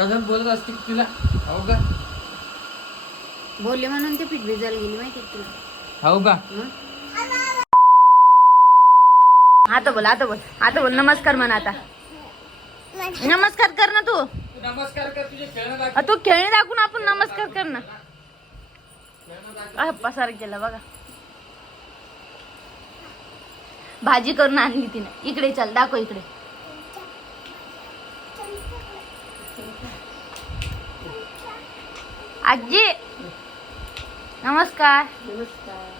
कसं बोलत असते की तुला? हो का? बोलले म्हणून ते पीठ भिजायला गेली माहिती तुला? हो का? हं? आता बोल आता बोल आता बोल नमस्कार म्हणा आता. नमस्कार कर ना तू. नमस्कार कर तुझे खेळणं आ, तू खेळणी दाखवून आपण नमस्कार कर ना. आ, पसार केला बघा. भाजी करून आणली तिने. इकडे चल दाखव इकडे. आजी नमस्कार. नमस्कार.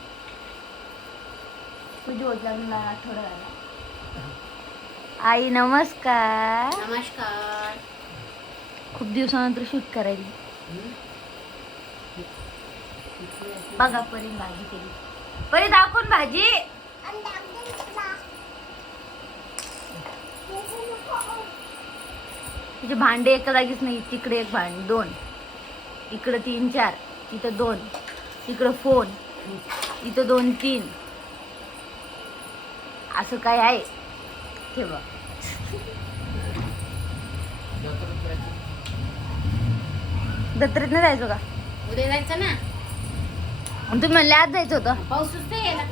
तुझी होत लागला. आई नमस्कार. नमस्कार. खूप दिवसानंतर शूट करायली. बघा परी भाजी केली. परी दाखवून भाजी. तुझे भांडे एका जागीच नाही तिकडे एक भांड दोन. इकडं तीन चार इथं दोन इकडं फोन इथं दोन तीन. असं काय आहे? ठेवा दत्तरीत नाही जायचं का? उद्या जायचं ना? आणि तुम्ही म्हणले आज जायचं होतं. पाऊसच नाही यायला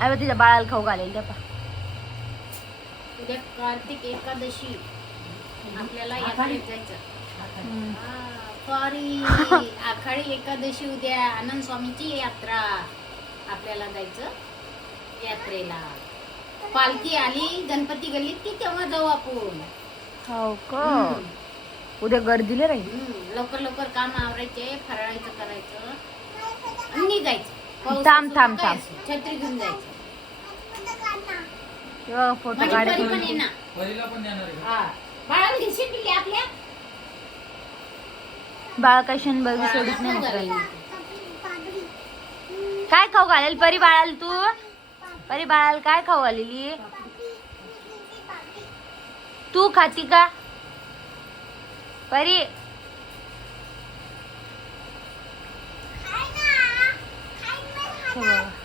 अरे तिच्या बाळाला खाऊ घालेल त्या उद्या कार्तिक एकादशी. आपल्याला यात्रेत जायचं. सॉरी आखाडी एकादशी उद्या आनंद स्वामीची यात्रा आपल्याला जायचं यात्रेला. पालखी आली गणपती गल्लीत की तेव्हा जाऊ आपण? हो का. उद्या गर्दीला राहील. हम्म. लवकर लवकर काम आवरायचे फराळायचं करायचं आणि निघायचं. पाऊस थांब, असो थांब, काय थांब. असो, छत्री घेऊन जायचं. तेव्हा फोटो माझी परी पण येणार. वरीला पण देणार आहे का? हा. बाळाला घेशील पिल्ली आपल्या? बाळ काय शनभर बी सोडत नाही मित्रांनो. काय खाऊ घालेल? परी बाळाला तू? परी बाळाला काय खाऊ घालेली? तू खाती का? परी. हे.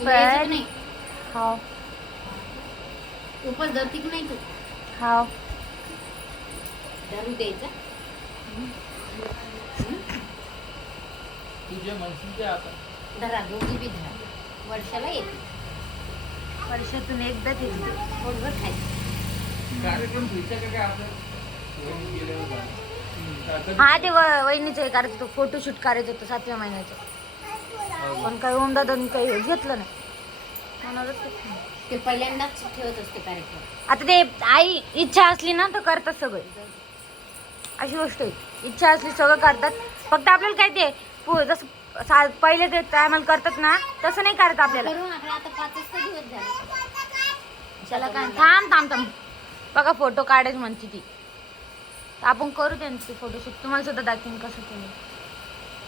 तुला यायचं की नाही खाव उपास धरती की नाही तू? खाव धरू द्यायचा? तुझे म्हणशील ते आता. धरा दोघी बी धरा. वर्षाला येते वर्षातून एकदाच येते पोटभर खायचं. कार्यक्रम घ्यायचा का काय आपलं वहिनी गेल्यावर झालं. हम्म, का- कधी- हा ते व- वहिनीचं हे करायचं होतं फोटोशूट करायचं होतं सातव्या महिन्याचं. पण काही ओमदादांनी काही घेतलं नाही. ते- ते पहिल्यांदाच ठेवत असते कार्यक्रम. आता ते आई इच्छा असली ना तर करतात सगळे. अशी गोष्ट आहे. इच्छा असली सगळं करतात. फक्त आपल्याला काय ते पु- जसं सा- पहिले ते टायमाला करतात ना तसं नाही करत आपल्याला. करून आपल्या आता पाच वाजता दिवस झाले. त्याला काय थांब थांब थांब. बघा फोटो काढायचं म्हणते ती. तर आपण करू त्यांचे फोटोशूट तुम्हाला सुद्धा दाखवेन कसं केलं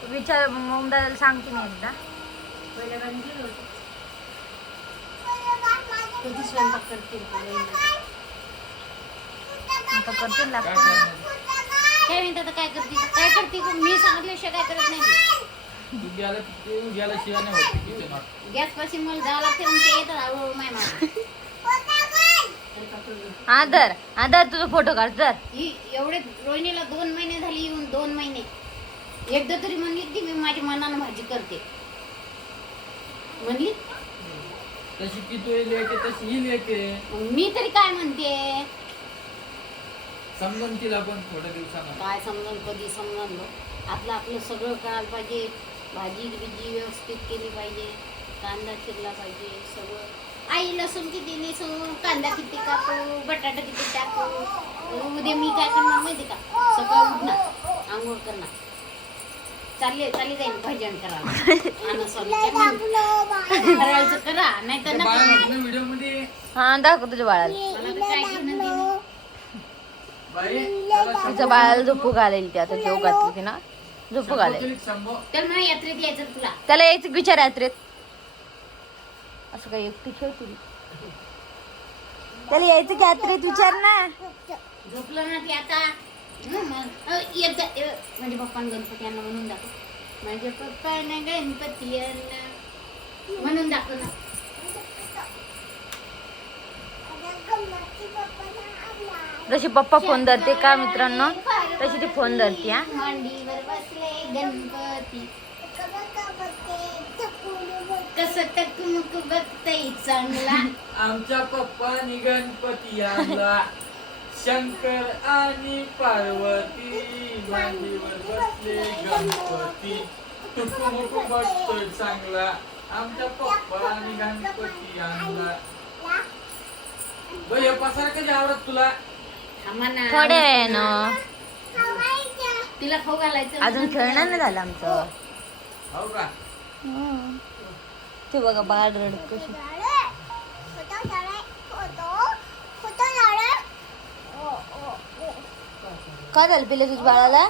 विचार ओमदादाला सांगते मी एकदा करतील काय लागतं करणार? काय म्हणते आता काय करते काय करते? मी सांगितल्याशिवाय काय करत नाही ती. तू गेला तू गेला शिवाय नाही होत किचनात. गॅस पाशी मला जावं लागते मग ते येतात हळूहळू माय मागे. आदर आदर तुझा फोटो काढ जर ही एवढे रोहिणीला दोन महिने झाले येऊन दोन महिने एकदा तरी म्हणली की मी माझ्या मनानं भाजी करते. म्हणली तशी ती तू लेके तशी ही लेके. मग मी तरी काय म्हणते? समजून तिला पण थोड्या दिवसानं. काय समजून कधी समजून? आपलं आपलं सगळं करायला पाहिजे. भाजी बिजी व्यवस्थित केली पाहिजे. कांदा चिरला पाहिजे सगळं. आई लसूण किती नेसू? कांदा किती कापू बटाटा किती टाकू? उद्या मी काय करणार माहिती का? सकाळ उठणार आंघोळ करणार. चालले चालली जाईल भजन करायचं करा नाही तर हा दाखव तुझ्या बाळाला. तिच्या बाळाला झोपू घालेल ती आता जेव घातली ती ना. झोपू घालेल यात्रेत यायचं तुला. त्याला यायचं विचार यात्रेत. असं काही एकटी ठेवते त्याला यायचं की यात्रेत विचार ना. झोपलं ना ते आता. एकदा अ, म्हणजे पप्पान गणपती यांना म्हणून दाखव. माझ्या पप्पाने गणपती आणला म्हणून दाखव ना. जशी पप्पा फोन धरते का मित्रांनो तशी ती फोन धरते हा. मांडीवर बसले गणपती. कस टकमक बघताय चांगला. आमच्या पप्पानी गणपती आणला. शंकर आणि पार्वती मांडीवर बसले गणपती. टुकुमुकू बसतोय चांगला. आमच्या पप्पानी गणपती आणला. हे पसार कधी आवडत तुला. थोडे आहे ना तिला खाऊ घालायचं अजून खेळणं नाही झालं आमचं. हो का? ते बघा बाळ रडत कशी. काय झालं पिले तुझ्या बाळाला?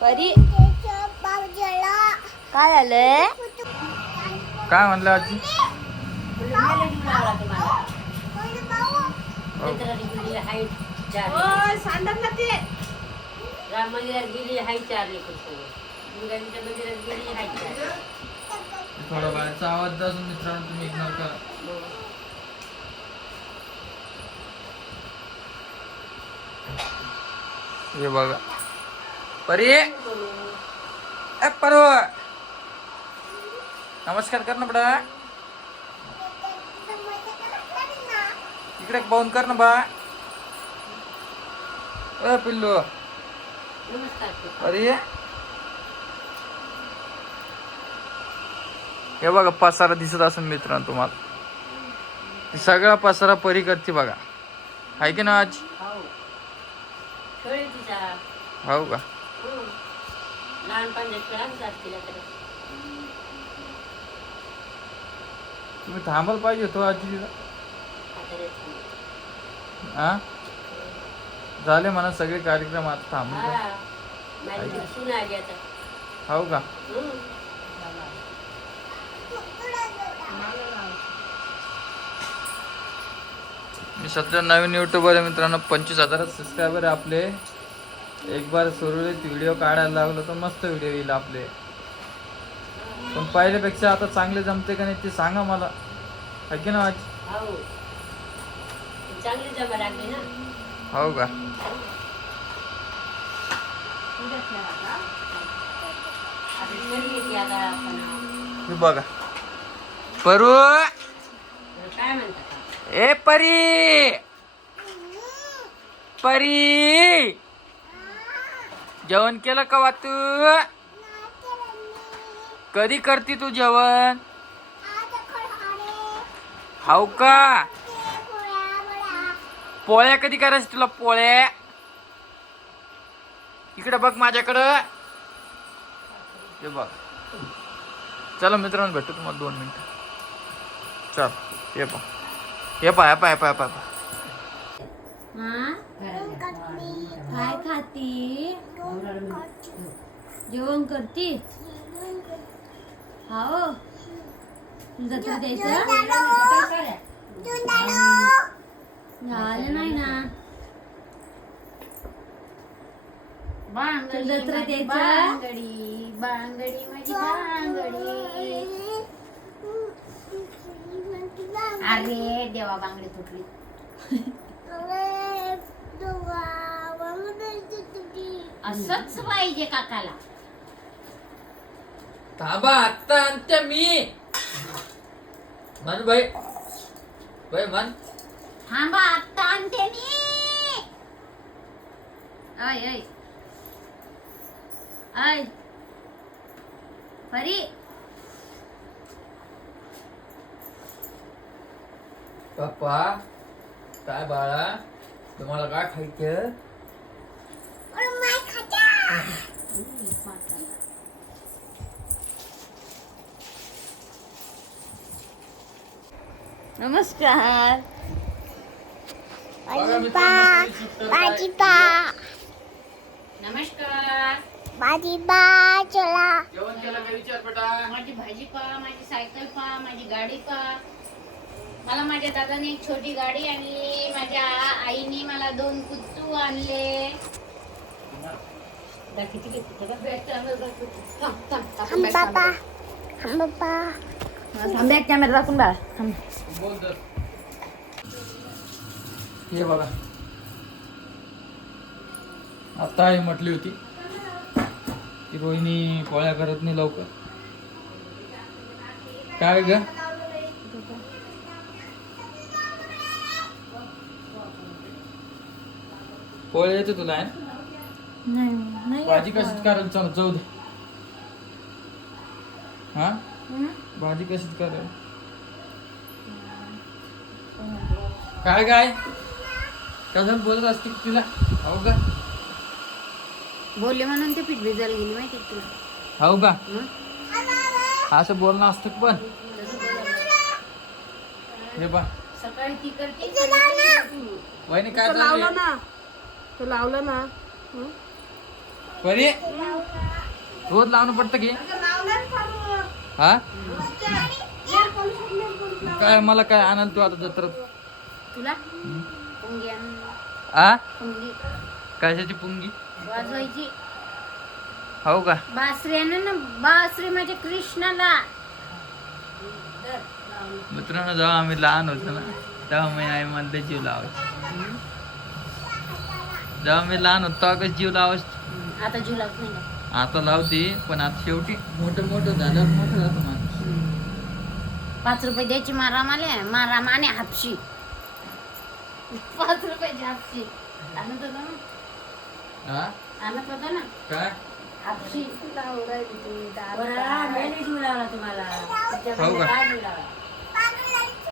परी? काय झालंय? काय म्हणलं आजी? चार राम मंदिरात गेली हाईट चार लेकर दुर्गाजीच्या मंदिरात गेली हाईट चार थोडा बाहेरचा आवाज असून मित्रांनो तुम्ही इग्नोर करा. हे बघा. परी. ए परो. नमस्कार कर ना बडा. इकडे बाऊन कर ना बा. ए पिल्लू. अरे हे बघा पसारा दिसत असेल मित्रांनो तुम्हाला. सगळा पसारा परी करते बघा. आहे की ना आज? हो हो का. लहानपणी तुम्ही थांबायला पाहिजे होतो आजी तिला हा झाले म्हणा सगळे कार्यक्रम आता थांबून हा. हो का. मी सध्या नवीन युट्यूबर आहे मित्रांनो पंचवीस हजार सबस्क्रायबर आहे आपले. एक बार सुरळीत व्हिडिओ काढायला लागलो तर मस्त व्हिडिओ येईल आपले. पण पहिल्यापेक्षा आता चांगले जमते का नाही ते सांगा मला. है की ना आज? हो हो का? हे बघा. परू! ए परी! परी! जेवण केलं का वा तू कधी करते तू जेवण? हाव का? पोळ्या कधी करायचं तुला पोळ्या? इकडे बघ माझ्याकडं. हे बघ. चला मित्रांनो भेटतो तुम्हाला दोन मिनिट. चल हे पा हे पा हे पा हे पा हे पा हा? काय खाती? जेवण करती हो जत्रा द्यायचं? झालं नाही ना. बांगडी जत्रा द्यायचं? बांगडी बांगडी माझी बांगडी. अरे देवा बांगडी तुटली. असंच पाहिजे काकाला थांबा आत्ता आणते मी मन भाई भाई मन थांबा आत्ता आणते मी ऐ ऐ ऐ परी पप्पा काय बाळा तुम्हाला काय खायचं नमस्कार. नमस्कार. जेवण केलं का विचार बेटा? माझी भाजी पहा माझी सायकल पहा माझी गाडी पहा मला माझ्या दादाने एक छोटी गाडी आणली माझ्या आईने मला दोन कुत्तू आणले. किती कॅमेरा दाखवून बाळा हे बघा. आता आई म्हटली होती की रोहिणी पोळ्या करत नाही लवकर. काय ग? पोळ्या येते तुला आहे नाही नाही भाजी कशीच करायला चल जाऊ दे. हा? भाजी कशीच करायला काय काय कसं बोलत असते की तुला? हो का? बोलले म्हणून ते पीठ भिजायला गेली माहिती तुला? हो का? असं बोलणं असतं पण. हे पा सकाळी ती करते. वहिनी काय चाललंय? ना. तो लावलं ना. परी रोज लावणं पडतं की? हा? काय मला काय आणाल तू आता जत्रात? तुला? पुंगी कशाची पुंगी? वाजवायची. हो का? बासरी ना बासरी माझ्या कृष्णाला. मित्रांनो जेव्हा आम्ही लहान होतो ना तेव्हा मी आई मला जीव लावायची. जेव्हा मी लहान होतो तेव्हा जीव लावायची. आता जीव लागत नाही? आता लावते पण आता शेवटी मोठं मोठं झाल्यावर मोठं जातं माणूस. पाच रुपये द्यायची मारा माले मारा माने हापशी. पाच रुपयाची हापशी. आणत होता ना? हा? आणत होता ना? काय? हापशी. बरं, मी नाही जीव लावला तुम्हाला. हो का? काय जीव लावला.